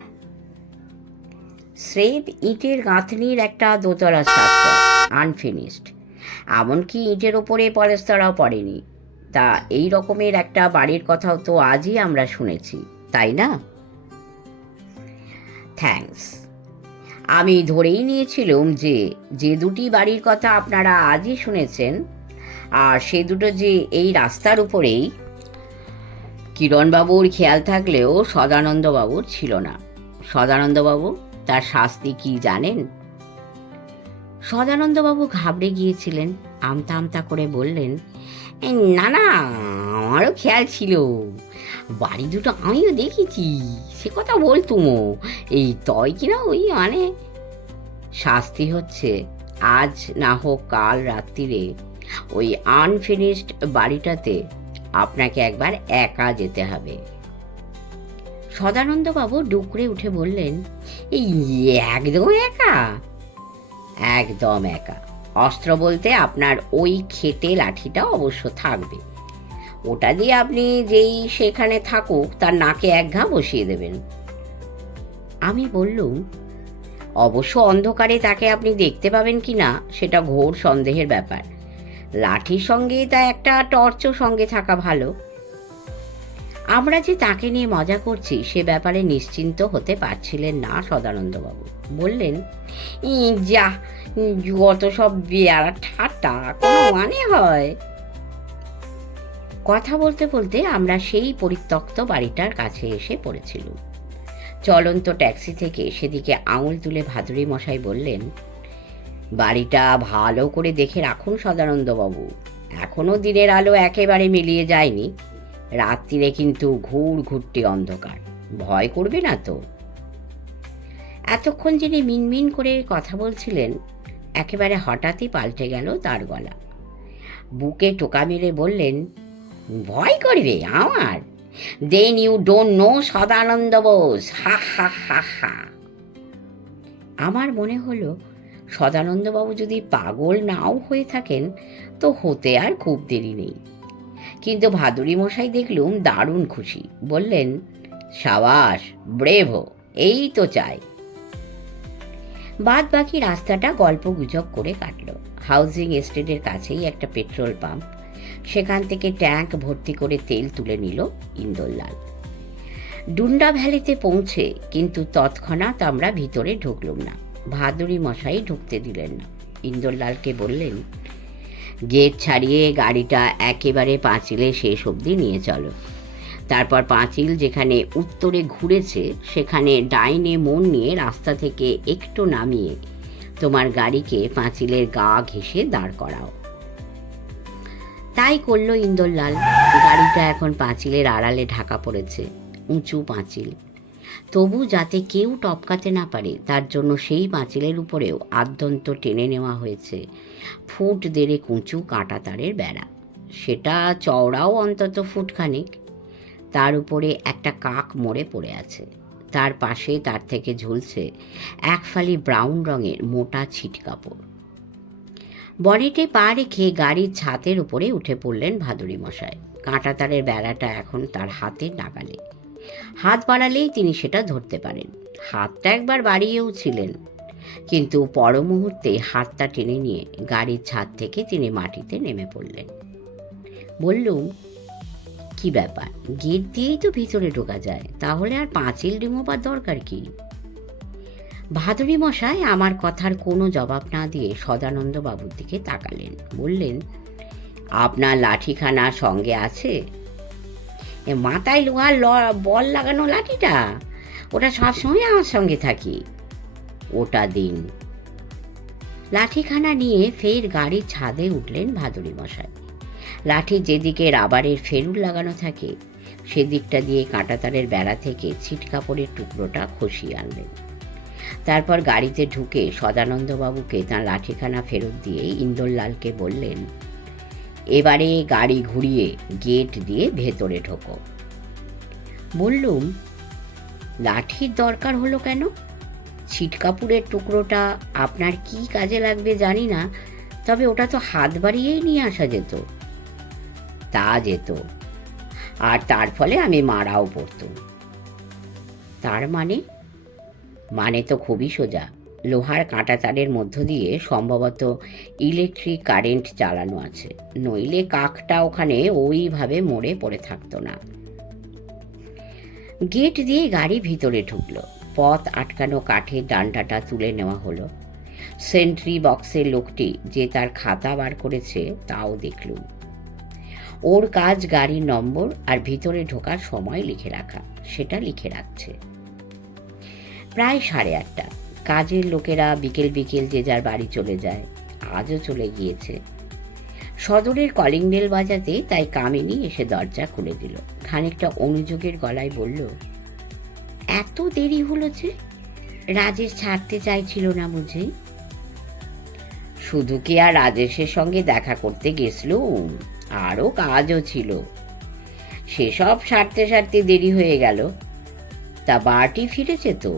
স্রেফ ইটের গাঁথনির একটা দোতলা স্ট্রাকচার, আনফিনিশড। এমনকি ইটের ওপরে পলেস্তরাও পড়েনি। তা এই রকমের একটা বাড়ির কথাও তো আজই আমরা শুনেছি, তাই না? থ্যাঙ্কস। আমি ধরেই নিয়েছিলাম যে যে দুটি বাড়ির কথা আপনারা আজই শুনেছেন, আর সে দুটো যে এই রাস্তার উপরেই। কিরণবাবুর খেয়াল থাকলেও সদানন্দবাবুর ছিল না। সদানন্দবাবু, তার শাস্তি কি জানেন? সদানন্দবাবু ঘাবড়ে গিয়েছিলেন। আমতা আমতা করে বললেন, না না, আমারও খেয়াল ছিল। বাড়ি দুটো আমিও দেখেছি, সে কথা বলতুমো। এই তয় কিনা ওই মানে শাস্তি হচ্ছে, আজ না হোক কাল রাত্রিরে ওই আনফিনিশড বাড়িটাতে আপনাকে একবার একা যেতে হবে। সদানন্দবাবু ডুকরে উঠে বললেন, এই একদম একা? একদম একা। অস্ত্র বলতে আপনার ওই খেটে লাঠিটা অবশ্য থাকবে। ওটা দিয়ে আপনি যেই সেখানে থাকুক তার নাকে এক ঘা বসিয়ে দেবেন। আমি বললুম, অবশ্য অন্ধকারে তাকে আপনি দেখতে পাবেন কি না সেটা ঘোর সন্দেহের ব্যাপার। লাঠির সঙ্গে তা একটা টর্চও সঙ্গে থাকা ভালো। আমরা যে তাকে নিয়ে মজা করছি সে ব্যাপারে নিশ্চিন্ত হতে পারছিলেন না সদানন্দবাবু। বললেন, যা, যত সব বেয়ারা ঠাট্টা, কোনো মানে হয়? কথা বলতে বলতে আমরা সেই পরিত্যক্ত বাড়িটার কাছে এসে পড়েছিলাম। চলন্ত ট্যাক্সি থেকে সেদিকে আঙুল তুলে ভাদুরী মশাই বললেন, বাড়িটা ভালো করে দেখে রাখুন সদানন্দবাবু। এখনো দিনের আলো একেবারে মিলিয়ে যায়নি। রাত্রিরে কিন্তু ঘুরঘুরটি অন্ধকার। ভয় করবে না তো? এতক্ষণ যিনি মিনমিন করে কথা বলছিলেন, একেবারে হঠাৎই পাল্টে গেল তার গলা। বুকে টোকা মেরে বললেন, ভয় করবে আমার? Then you don't know Sadananda Bose, হা হা হা হা। আমার মনে হলো সদানন্দবাবু যদি পাগল নাও হয়ে থাকেন তো হতে আর খুব দেরি নেই। কিন্তু ভাদুরী মশাই দেখলুম দারুণ খুশি। বললেন, সাবাস, ব্রেভো, এই তো চাই। বাদ বাকি রাস্তাটা গল্প গুজব করে কাটল। হাউজিং এস্টেটের কাছেই একটা পেট্রোল পাম্প। সেখান থেকে ট্যাঙ্ক ভর্তি করে তেল তুলে নিল ইন্দরলাল। ডুন্ডা ভ্যালিতে পৌঁছে কিন্তু তৎক্ষণাৎ আমরা ভিতরে ঢুকলুম না। ভাদুরী মশাই ঢুকতে দিলেন না। ইন্দরলালকে বললেন, গেট ছাড়িয়ে গাড়িটা একেবারে পাঁচিলে শেষ অবধি নিয়ে চলো। তারপর পাঁচিল যেখানে উত্তরে ঘুরেছে সেখানে ডাইনে মোড় নিয়ে রাস্তা থেকে একটু নামিয়ে তোমার গাড়িকে পাঁচিলের গা ঘেঁষে দাঁড় করাও। তাই করলো ইন্দরলাল। গাড়িটা এখন পাঁচিলের আড়ালে ঢাকা পড়েছে। উঁচু পাঁচিল, তবু যাতে কেউ টপকাতে না পারে তার জন্য সেই পাঁচিলের উপরেও আদ্যন্ত টেনে নেওয়া হয়েছে ফুট দেড়েক উঁচু কাঁটা তারের বেড়া। সেটা চওড়াও অন্তত ফুটখানেক। তার উপরে একটা কাক মরে পড়ে আছে। তার পাশে তার থেকে ঝুলছে এক ফালি ব্রাউন রঙের মোটা ছিট কাপড়। বনেটে পা রেখে গাড়ির ছাদের উপরে উঠে পড়লেন ভাদুড়ি মশাই। কাঁটাতারের বেড়াটা এখন তার হাতের নাগালে। হাত বাড়ালেই তিনি সেটা ধরতে পারেন। হাতটা একবার বাড়িয়েও ছিলেন, কিন্তু পর মুহূর্তে হাতটা টেনে নিয়ে গাড়ির ছাদ থেকে তিনি মাটিতে নেমে পড়লেন। বললুম, কি ব্যাপার, গেট দিয়েই তো ভিতরে ঢোকা যায়, তাহলে আর পাঁচিল ডিমোবার দরকার কি? ভাদুড়ি মশাই আমার কথার কোনো জবাব না দিয়ে সদানন্দ বাবুর দিকে তাকালেন। বললেন, আপনার লাঠিখানা সঙ্গে আছে? মাথায় লোহার বল লাগানো লাঠিটা, ওটা সবসময় আমার সঙ্গে থাকি। ওটা দিন। লাঠিখানা নিয়ে ফের গাড়ির ছাদে উঠলেন ভাদুড়ি মশাই। লাঠি যেদিকে রাবারের ফেরুল লাগানো থাকে সেদিকটা দিয়ে কাঁটাতারের বেড়া থেকে ছিট কাপড়ের টুকরোটা খসিয়ে আনলেন। তারপর গাড়িতে ঢুকে সদানন্দবাবুকে তাঁর লাঠিখানা ফেরত দিয়ে ইন্দরলালকে বললেন, এবারে গাড়ি ঘুরিয়ে গেট দিয়ে ভেতরে ঢোকো। বললুম, লাঠির দরকার হলো কেন? ছিট কাপড়ের টুকরোটা আপনার কি কাজে লাগবে জানি না, তবে ওটা তো হাত বাড়িয়েই নিয়ে আসা যেত। তা যেত, আর তার ফলে আমি মারাও পড়তুম। তার মানে তো খুবই সোজা। লোহার কাঁটাতারের মধ্য দিয়ে সম্ভবত ইলেকট্রিক কারেন্ট চালানো আছে, নইলে কাকটা ওখানে ওইভাবে মরে পড়ে থাকতো না। গেট দিয়ে গাড়ি ভিতরে ঢুকলো। পথ আটকানো কাঠের ডান্ডাটা তুলে নেওয়া হলো। সেন্ট্রি বক্সের লোকটি যে তার খাতা বার করেছে তাও দেখলুম। ওর কাজ গাড়ির নম্বর আর ভিতরে ঢোকার সময় লিখে রাখা, সেটা লিখে রাখছে। প্রায় 8:30। কাজের লোকেরা বিকেল বিকেল যে যার বাড়ি চলে যায়, আজও চলে গিয়েছে। সদরের কলিং বেল বাজাতে তাই কামিনী এসে দরজা খুলে দিল। খানিকটা অনুযোগের গলায় বলল, এত দেরি হলো যে? রাজেশ ছাড়তে চাইছিল না বুঝি? শুধু কি আর রাজেশের সঙ্গে দেখা করতে গেছলুম, আরও কাজও ছিল। সেসব সারতে সারতে দেরি হয়ে গেল। তা বারটি ফিরেছে তো?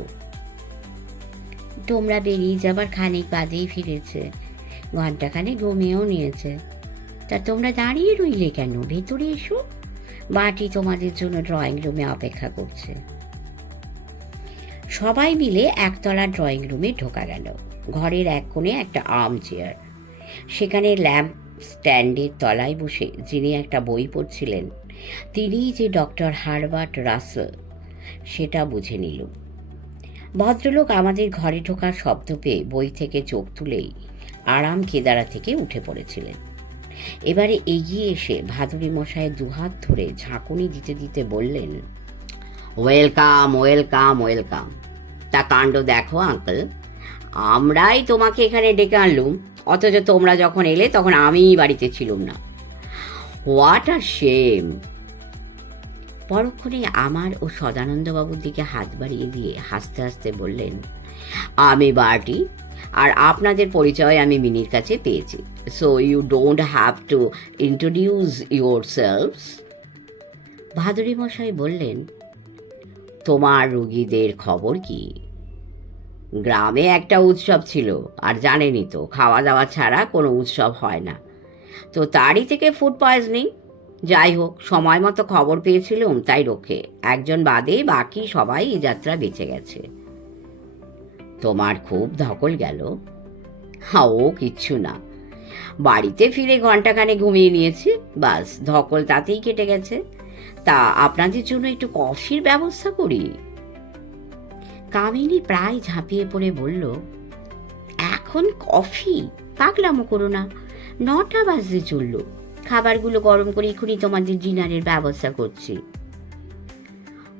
তোমরা বেরিয়ে যাবার খানিক বাদেই ফিরেছে, ঘন্টাখানে ঘুমিয়েও নিয়েছে। তা তোমরা দাঁড়িয়ে রইলে কেন? ভেতরে এসো, বাটি তোমাদের জন্য ড্রয়িং রুমে অপেক্ষা করছে। সবাই মিলে একতলা ড্রয়িং রুমে ঢোকা গেল। ঘরের এক কোণে একটা আর্ম চেয়ার, সেখানে ল্যাম্প স্ট্যান্ডের তলায় বসে যিনি একটা বই পড়ছিলেন তিনিই যে ডক্টর হারবার্ট রাসেল সেটা বুঝে নিলুম। ভদ্রলোক আমাদের ঘরে ঢোকার শব্দ পেয়ে বই থেকে চোখ তুলেই আরাম কেদারা থেকে উঠে পড়েছিলেন। এবারে এগিয়ে এসে ভাদুড়ি মশাইয়ের দুহাত ধরে ঝাঁকুনি দিতে দিতে বললেন, ওয়েলকাম ওয়েলকাম ওয়েলকাম। তা কাণ্ড দেখো আঙ্কেল, আমরাই তোমাকে এখানে ডেকে আনলুম, অথচ তোমরা যখন এলে তখন আমিই বাড়িতে ছিলুম না। What a shame. পরক্ষণে আমার ও সদানন্দবাবুর দিকে হাত বাড়িয়ে দিয়ে হাসতে হাসতে বললেন, আমি বার্টি, আর আপনাদের পরিচয় আমি মিনির কাছে পেয়েছি, so you don't have to introduce yourselves. Bhaduri মশাই বললেন, তোমার রুগীদের খবর কি? গ্রামে একটা উৎসব ছিল, আর জানেনই তো খাওয়া দাওয়া ছাড়া কোনো উৎসব হয় না, তো তারই থেকে ফুড পয়জনিং। যাই হোক, সময় মতো খবর পেয়েছিলুম, তাই রক্ষে। একজন বাদে বাকি সবাই এই যাত্রা বেঁচে গেছে। তোমার খুব ধকল গেল? হ্যাঁ, ও কিচ্ছু না, বাড়িতে ফিরে ঘন্টাখানে ঘুমিয়ে নিয়েছি, বাস ধকল তাতেই কেটে গেছে। তা আপনাদের জন্য একটু কফির ব্যবস্থা করি? কামিনী প্রায় ঝাঁপিয়ে পড়ে বলল, এখন কফি? পাগলামো করো না, 9টা বাজতে চলল। খাবারগুলো গরম করে এখনই তোমাদের ডিনারের ব্যবস্থা করছি।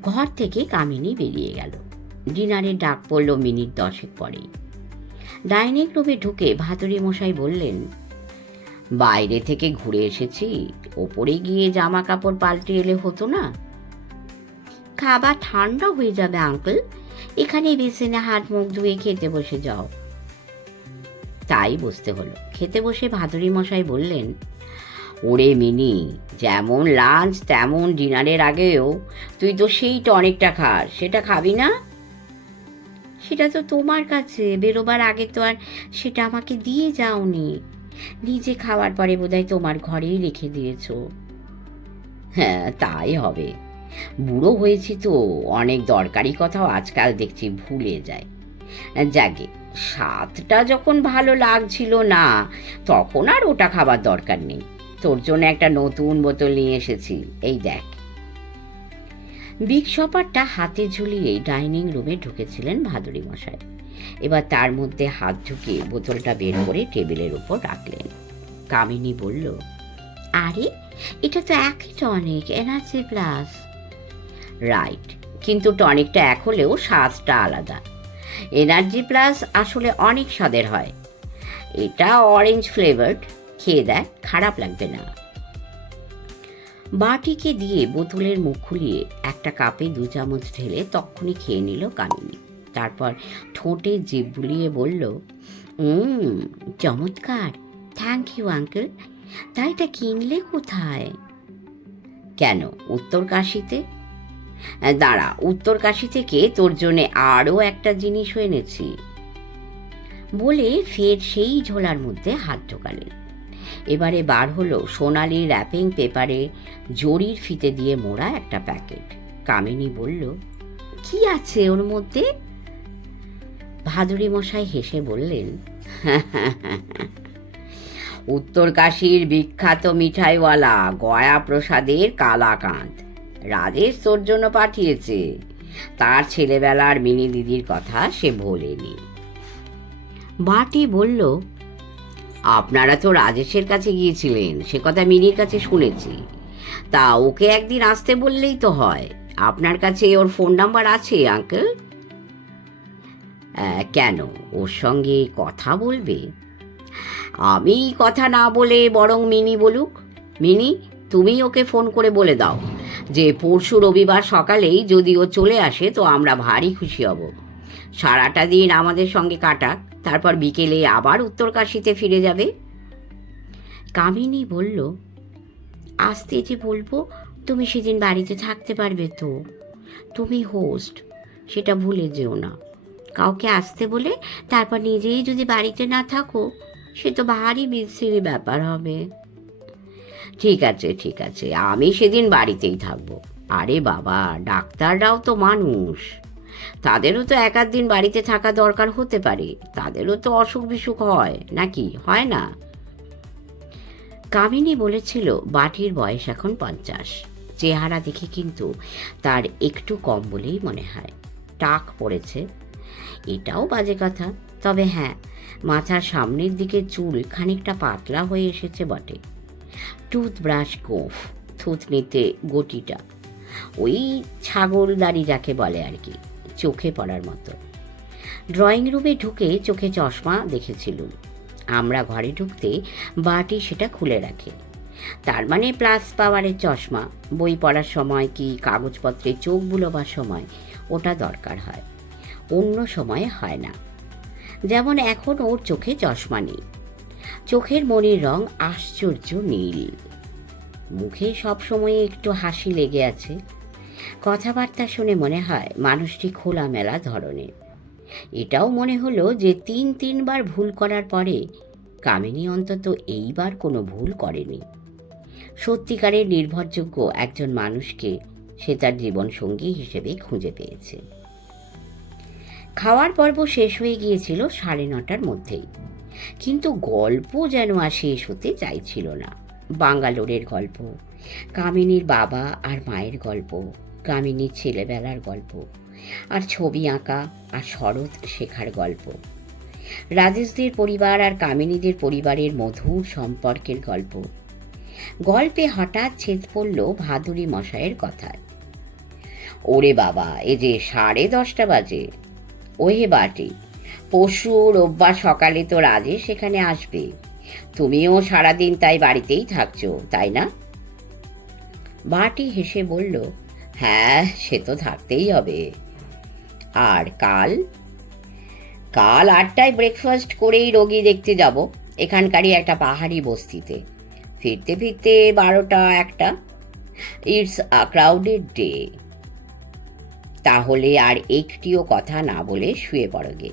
ঘর থেকে কামিনী বেরিয়ে গেল। ডিনারের ডাক পড়ল মিনিট 10 পরেই। ডাইনিং রুমে ঢুকে ভাদুড়ি মশাই বললেন, বাইরে থেকে ঘুরে এসেছি, ওপরে গিয়ে জামা কাপড় পাল্টে এলে হতো না? খাবার ঠান্ডা হয়ে যাবে আঙ্কেল, এখানে বেসিনে হাত মুখ ধুয়ে খেতে বসে যাও। তাই বসতে হলো। খেতে বসে ভাদুড়ি মশাই বললেন, ওরে মিনি, যেমন লাঞ্চ তেমন ডিনারের আগেও তুই তো সেই টনিকটা খাস, সেটা খাবি না? সেটা তো তোমার কাছে, বেরোবার আগে তো আর সেটা আমাকে দিয়ে যাওনি। নিজে খাওয়ার পরে বোধহয় তোমার ঘরেই রেখে দিয়েছো। হ্যাঁ, তাই হবে। বুড়ো হয়েছি তো, অনেক দরকারি কথাও আজকাল দেখছি ভুলে যায়। যাকে, স্বাদটা যখন ভালো লাগছিল না, তখন আর ওটা খাবার দরকার নেই। তোর জন্য একটা নতুন বোতল নিয়ে এসেছি, এই দেখ। বিগ শপারটা হাতে ঝুলিয়ে ডাইনিং রুমে ঢুকেছিলেন ভাদুড়ি মশাই। এবার তার মধ্যে হাত ঢুকিয়ে বোতলটা বের করে টেবিলের উপর রাখলেন। কামিনী বলল, আরে, এটা তো একই টনিক, এনার্জি প্লাস। রাইট, কিন্তু টনিকটা এক হলেও স্বাদটা আলাদা। এনার্জি প্লাস আসলে অনেক স্বাদের হয়। এটা অরেঞ্জ ফ্লেভার্ড, খেয়ে দেখ, খারাপ লাগবে না। বাটিকে দিয়ে বোতলের মুখ খুলিয়ে একটা কাপে 2 চামচ ঢেলে তক্ষুনি খেয়ে নিল কামিনী। তারপর ঠোঁটে জিভ বুলিয়ে বলল, চমৎকার, থ্যাংক ইউ আঙ্কেল। তা এটা কিনলে কোথায়? কেন, উত্তর কাশীতে। দাঁড়া, উত্তর কাশী থেকে তোর জন্যে আরও একটা জিনিস এনেছি। বলে ফের সেই ঝোলার মধ্যে হাত ঢোকালেন। এবারে বার হলো সোনালি র্যাপিং পেপারে জরির ফিতে দিয়ে মোড়া একটা প্যাকেট। কামিনী বলল, কি আছে ওর মধ্যে? ভাদুড়ি মশাই হেসে বললেন, উত্তর কাশীর বিখ্যাত মিঠাইওয়ালা গয়া প্রসাদের কালাকাঁদ রাজেশ তোর জন্য পাঠিয়েছে। তার ছেলেবেলার মিনি দিদির কথা সে ভোলেনি। বাটি বলল, আপনারা তো রাজেশের কাছে গিয়েছিলেন, সে কথা মিনির কাছে শুনেছি। তা ওকে একদিন আসতে বললেই তো হয়। আপনার কাছে ওর ফোন নাম্বার আছে আঙ্কেল? কেন, ওর সঙ্গে কথা বলবে? আমি কথা না বলে বরং মিনি বলুক। মিনি, তুমি ওকে ফোন করে বলে দাও যে পরশু রবিবার সকালেই যদি ও চলে আসে তো আমরা ভারী খুশি হব। সারাটা দিন আমাদের সঙ্গে কাটাক, তারপর বিকেলে আবার উত্তরকাশীতে ফিরে যাবে। কামিনী বলল, আসতে যে বলবো, তুমি সেদিন বাড়িতে থাকতে পারবে তো? তুমি হোস্ট, সেটা ভুলে যেও না। কাউকে আসতে বলে তারপর নিজেই যদি বাড়িতে না থাকো, সে তো ভারী বিশ্রী ব্যাপার হবে। ঠিক আছে, ঠিক আছে, আমি সেদিন বাড়িতেই থাকবো। আরে বাবা, ডাক্তাররাও তো মানুষ, তাদেরও তো এক আধ দিন বাড়িতে থাকা দরকার হতে পারে। তাদেরও তো অসুখ বিসুখ হয়, নাকি হয় না? কামিনী বলেছিল বাটির বয়স এখন 50। চেহারা দেখে কিন্তু তার একটু কম বলেই মনে হয়। টাক পড়েছে, এটাও বাজে কথা। তবে হ্যাঁ, মাথার সামনের দিকে চুল খানিকটা পাতলা হয়ে এসেছে বটে। টুথব্রাশ গোঁফ, থুতনিতে গটিটা ওই ছাগলদাড়ি যাকে বলে আর কি, চোখে পড়ার মতো। ড্রয়িং রুমে ঢুকে চোখে চশমা দেখেছিলুম। আমরা ঘরে ঢুকতে বাটি সেটা খুলে রাখে। তার মানে প্লাস পাওয়ারের চশমা। বই পড়ার সময় কি কাগজপত্রে চোখ বুলোবার সময় ওটা দরকার হয়, অন্য সময়ে হয় না। যেমন এখন ওর চোখে চশমা নেই। চোখের মনির রং আশ্চর্য নীল। মুখে সবসময় একটু হাসি লেগে আছে। কথাবার্তা শুনে মনে হয় মানুষটি খোলামেলা ধরনের। এটাও মনে হলো যে 3-3বার ভুল করার পরে কামিনী অন্তত এইবার কোনো ভুল করেনি। সত্যিকারের নির্ভরযোগ্য একজন মানুষকে সে তার জীবনসঙ্গী হিসেবে খুঁজে পেয়েছে। খাওয়ার পর্ব শেষ হয়ে গিয়েছিল 9:30টার মধ্যেই, কিন্তু গল্প যেন আর শেষ হতে চাইছিল না। বাঙ্গালোরের গল্প, কামিনীর বাবা আর মায়ের গল্প, কামিনীর ছেলেবেলার গল্প, আর ছবি আঁকা আর শরৎ শেখার গল্প, রাজেশদের পরিবার আর কামিনীদের পরিবারের মধুর সম্পর্কের গল্প। গল্পে হঠাৎ ছেদ পড়ল ভাদুড়ি মশাইয়ের কথায়। ওরে বাবা, এ যে 10:30 বাজে। ওহে বাটি, পরশু রোববার সকালে তো রাজেশ সেখানে আসবে। তুমিও সারাদিন তাই বাড়িতেই থাকছো, তাই না? বাটি হেসে বলল, হ্যাঁ, সে তো থাকতেই হবে। আর কাল 8টায় ব্রেকফাস্ট করেই রোগী দেখতে যাব, এখানকারই একটা পাহাড়ি বস্তিতে। ফিরতে ফিরতে 12টা-1টা। It's a crowded day. তাহলে আর একটিও কথা না বলে শুয়ে পড়ো গে।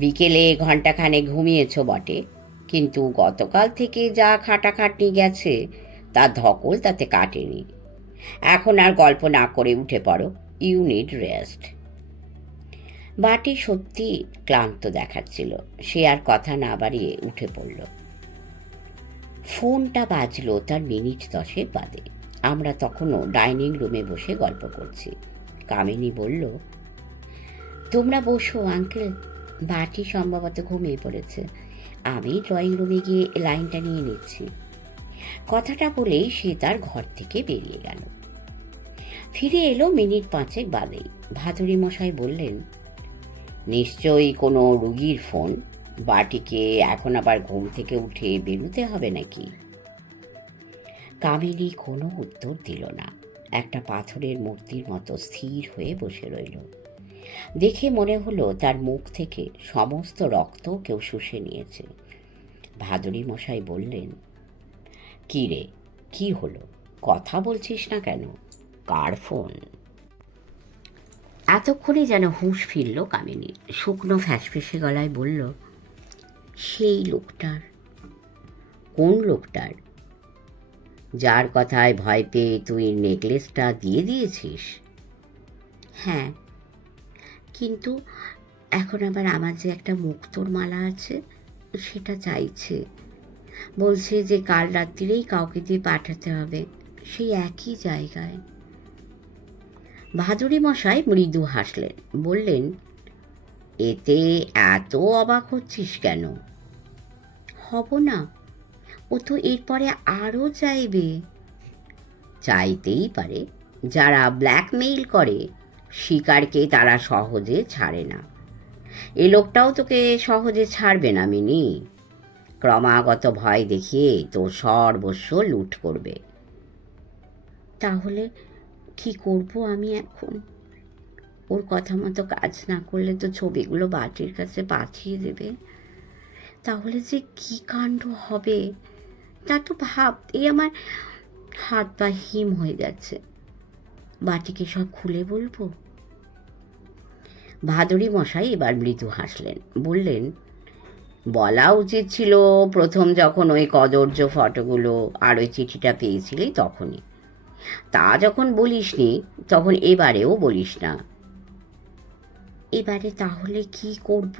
বিকেলে ঘণ্টাখানেক ঘুমিয়েছ বটে, কিন্তু গতকাল থেকে যা খাটাখাটনি গেছে তার ধকল তাতে কাটেনি। এখন আর গল্প না করে উঠে পড়ো। You need rest. বাটি সত্যি ক্লান্ত দেখাচ্ছিল। সে আর কথা না বাড়িয়ে উঠে পড়ল। ফোনটা বাজলো তার মিনিট 10 বাদে। আমরা তখনও ডাইনিং রুমে বসে গল্প করছি। কামিনী বলল, তোমরা বসো আঙ্কেল, বাটি সম্ভবত ঘুমিয়ে পড়েছে, আমি ড্রয়িং রুমে গিয়ে লাইনটা নিয়ে নিচ্ছি। কথাটা বলেই সে তার ঘর থেকে বেরিয়ে গেল। ফিরে এলো মিনিট 5 বাদেই। ভাদুরী মশাই বললেন, নিশ্চয়ই কোনো রুগীর ফোন। বাটিকে এখন আবার ঘুম থেকে উঠে বেরোতে হবে নাকি? কামিনী কোনো উত্তর দিল না। একটা পাথরের মূর্তির মতো স্থির হয়ে বসে রইল। দেখে মনে হলো তার মুখ থেকে সমস্ত রক্ত কেউ শুষে নিয়েছে। ভাদুরী মশাই বললেন, কি রে, কি হলো, কথা বলছিস না কেন? কার ফোন? এতক্ষণে যেন হুঁশ ফিরল কামিনী। শুকনো ফ্যাসফেসে গলায় বলল, সেই লোকটার। কোন লোকটার? যার কথায় ভয় পেয়ে তুই নেকলেসটা দিয়ে দিয়েছিস? হ্যাঁ, কিন্তু এখন আবার আমার যে একটা মুক্তোর মালা আছে সেটা চাইছে। বলছে যে কাল রাত্রিরেই কাউকে দিয়ে পাঠাতে হবে, সেই একই জায়গায়। ভাদুরী মশাই মৃদু হাসলেন, বললেন, এতে এত অবাক হচ্ছিস কেন? হব না, ও তো এরপরে আরও চাইবে। চাইতেই পারে। যারা ব্ল্যাকমেইল করে শিকারকে তারা সহজে ছাড়ে না। এ লোকটাও তোকে সহজে ছাড়বে না মিনি। ক্রমাগত ভয় দেখিয়ে তোর সর্বস্ব লুট করবে। তাহলে কি করব আমি এখন? ওর কথা মতো কাজ না করলে তো ছবিগুলো বাটির কাছে পাঠিয়ে দেবে। তাহলে যে কি কাণ্ড হবে তা তো ভাবতেই আমার হাত পা হিম হয়ে যাচ্ছে। বাটিকে সব খুলে বলবো? ভাদুরী মশাই এবার মৃদু হাসলেন, বললেন, বলা উচিত ছিল প্রথম যখন ওই কদর্য ফটোগুলো আর ওই চিঠিটা পেয়েছিলি তখনই। তা যখন বলিসনি তখন এবারেও বলিস না। এবারে তাহলে কি করব?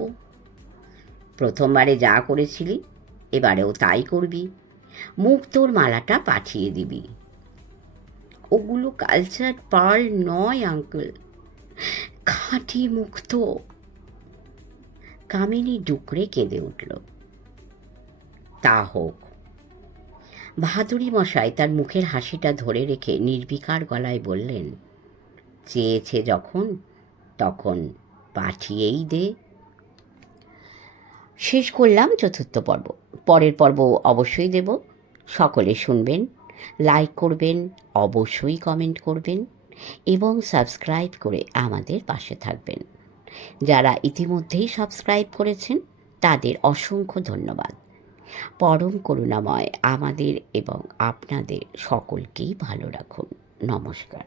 প্রথমবারে যা করেছিলি এবারেও তাই করবি। মুক্তোর মালাটা পাঠিয়ে দিবি। ওগুলো কালচার পার্ল নয় আঙ্কেল, খাঁটি মুক্তো। কামিনী ডুকরে কেঁদে উঠল। তা হোক। ভাদুরী মশাই তার মুখের হাসিটা ধরে রেখে নির্বিকার গলায় বললেন, চেয়েছে যখন তখন পাঠিয়েই দে। শেষ করলাম 4র্থ পর্ব। পরের পর্ব অবশ্যই দেব। সকলে শুনবেন, লাইক করবেন, অবশ্যই কমেন্ট করবেন এবং সাবস্ক্রাইব করে আমাদের পাশে থাকবেন। যারা ইতিমধ্যেই সাবস্ক্রাইব করেছেন তাদের অসংখ্য ধন্যবাদ। পরম করুণাময় আমাদের এবং আপনাদের সকলকেই ভালো রাখুন। নমস্কার।